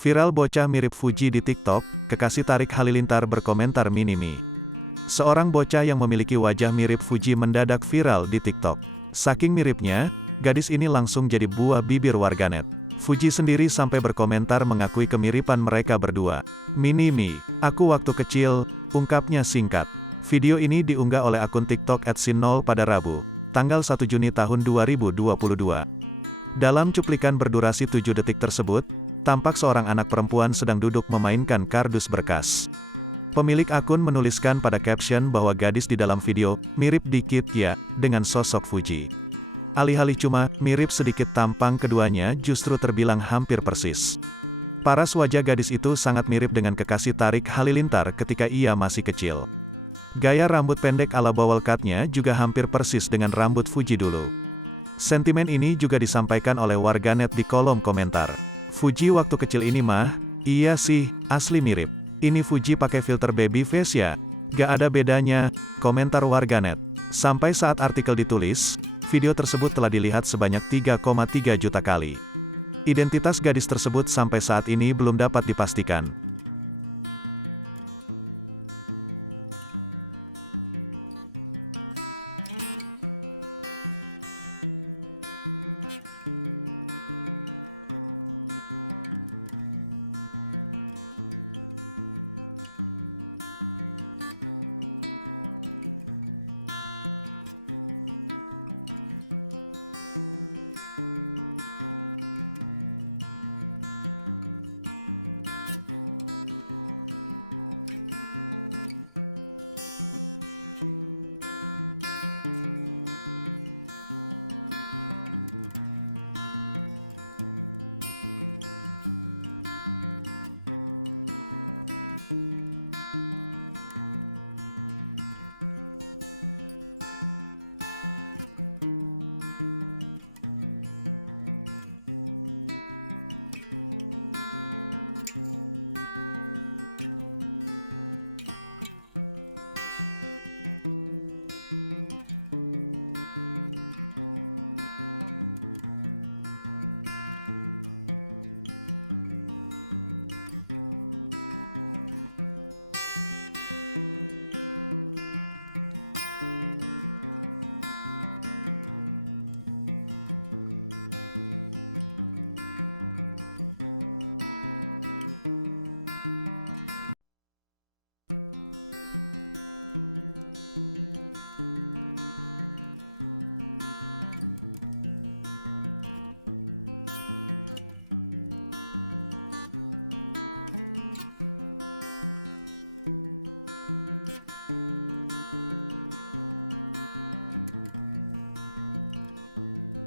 Viral bocah mirip Fuji di TikTok, kekasih Tarik Halilintar berkomentar Mini-Me. Seorang bocah yang memiliki wajah mirip Fuji mendadak viral di TikTok. Saking miripnya, gadis ini langsung jadi buah bibir warganet. Fuji sendiri sampai berkomentar mengakui kemiripan mereka berdua. Mini-Me, aku waktu kecil, ungkapnya singkat. Video ini diunggah oleh akun TikTok @sin0 pada Rabu, tanggal 1 Juni tahun 2022. Dalam cuplikan berdurasi 7 detik tersebut, tampak seorang anak perempuan sedang duduk memainkan kardus berkas. Pemilik akun menuliskan pada caption bahwa gadis di dalam video, mirip dikit ya, dengan sosok Fuji. Alih-alih cuma, mirip sedikit tampang keduanya justru terbilang hampir persis. Paras wajah gadis itu sangat mirip dengan kekasih Tarik Halilintar ketika ia masih kecil. Gaya rambut pendek ala bowl cut-nya juga hampir persis dengan rambut Fuji dulu. Sentimen ini juga disampaikan oleh warganet di kolom komentar. Fuji waktu kecil ini mah, iya sih, asli mirip. Ini Fuji pakai filter baby face ya? Gak ada bedanya, komentar warganet. Sampai saat artikel ditulis, video tersebut telah dilihat sebanyak 3,3 juta kali. Identitas gadis tersebut sampai saat ini belum dapat dipastikan.